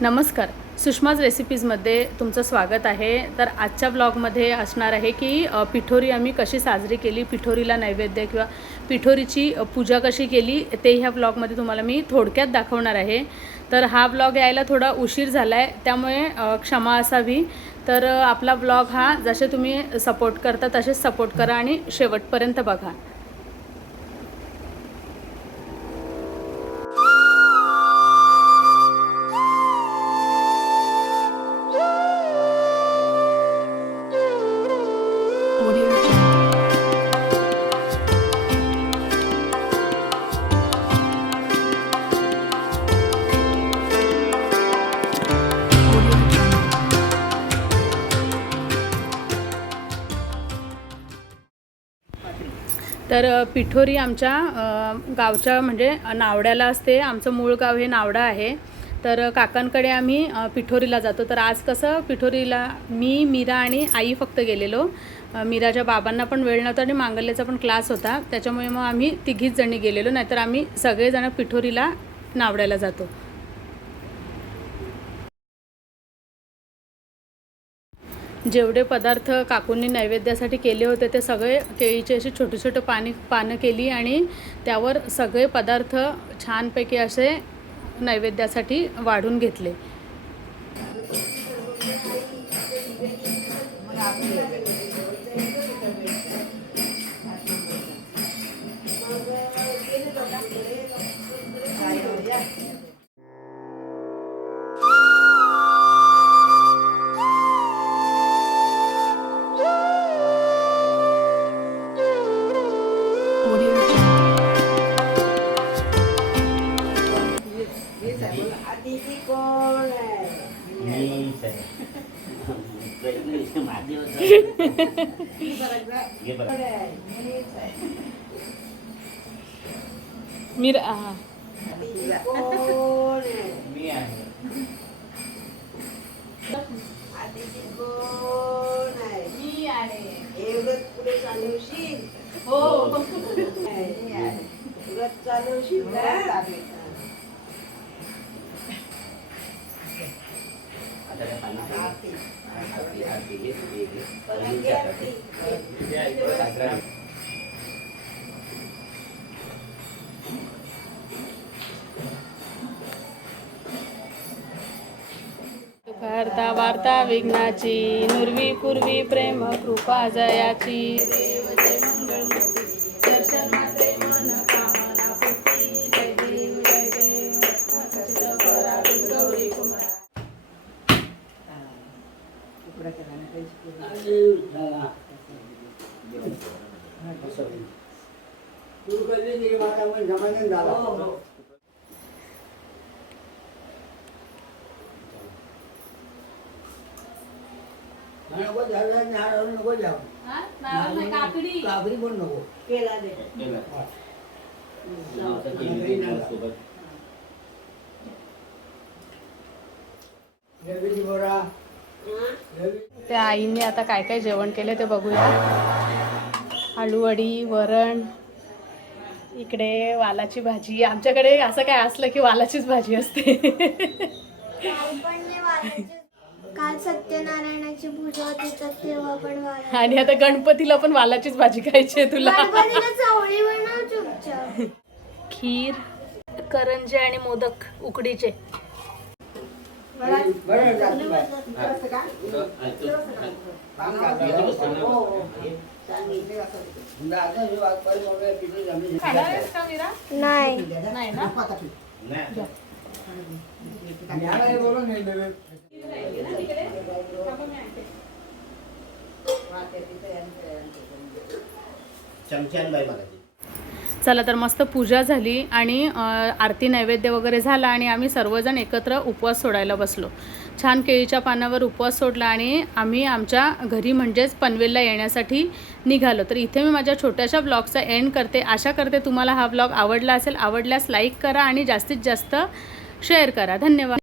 नमस्कार. सुषमाज रेसिपीजमध्ये तुमचं स्वागत आहे. तर आजच्या ब्लॉगमध्ये असणार आहे की पिठोरी आम्ही कशी साजरी केली पिठोरीला नैवेद्य किंवा पिठोरीची पूजा कशी केली ते ह्या ब्लॉगमध्ये तुम्हाला मी थोडक्यात दाखवणार आहे. तर हा ब्लॉग यायला थोडा उशीर झाला आहे त्यामुळे क्षमा असावी. तर आपला ब्लॉग हा जसे तुम्ही सपोर्ट करता तसेच सपोर्ट करा आणि शेवटपर्यंत बघा. तर पिठोरी आमच्या गावच्या म्हणजे नावड्याला असते. आमचं मूळ गाव हे नावडा आहे. तर काकांकडे आम्ही पिठोरीला जातो. तर आज कसं पिठोरीला मी मीरा आणि आई फक्त गेलेलो. मीराच्या बाबांना पण वेळ नव्हता आणि मांगल्याचा पण क्लास होता. त्याच्यामुळे मग आम्ही तिघीच जणी गेलेलो. नाहीतर आम्ही सगळेजण पिठोरीला नावड्याला जातो. जेवढे पदार्थ काकूंनी नैवेद्यासाठी केले होते ते सगळे केळीचे असे छोटे छोटे पाणी पानं केली आणि त्यावर सगळे पदार्थ छानपैकी असे नैवेद्यासाठी वाढून घेतले. प्रयत्न माझे होते. घे बरं. कोण आहे? मीच आहे. मीर हा. भारता वार्ता विघ्नाची नुरवी पूर्वी प्रेम कृपा जयाची. देव जय मंगळ पूजा. हो, हो. हा? नारळ नाही, काकडी काबरी पण नको केला दे केलं. नव्हतं केली नाही सोबत. रवीची बोरा हा? रवी त्या आईने आता काय काय जेवण केले ते बघूया. आलूवडी वरण इकडे वालाची भाजी. आमच्याकडे असं काय असलं की वालाचीच भाजी असते. काल सत्यनारायणाची पूजा होती तर तेव्हा पण आणि आता गणपतीला पण वालाचीच भाजी खायची आहे तुला. गणपतीला चवळी बनव चुपचाप. खीर करंजे आणि मोदक उकडीचे. नाही नाही ना नाही. बाई मला चला तर मस्त पूजा झाली आणि आरती नैवेद्य वगैरे झाला आणि आम्ही सर्वजण एकत्र उपवास सोडायला बसलो. छान केळीच्या पानावर उपवास सोडला आणि आम्ही आमच्या घरी म्हणजेच पनवेलला येण्यासाठी निघालो. तर इथे मी माझ्या छोट्याशा ब्लॉगचा एंड करते. आशा करते तुम्हाला हा ब्लॉग आवडला असेल आवडल्यास लाईक करा आणि जास्तीत जास्त शेअर करा. धन्यवाद.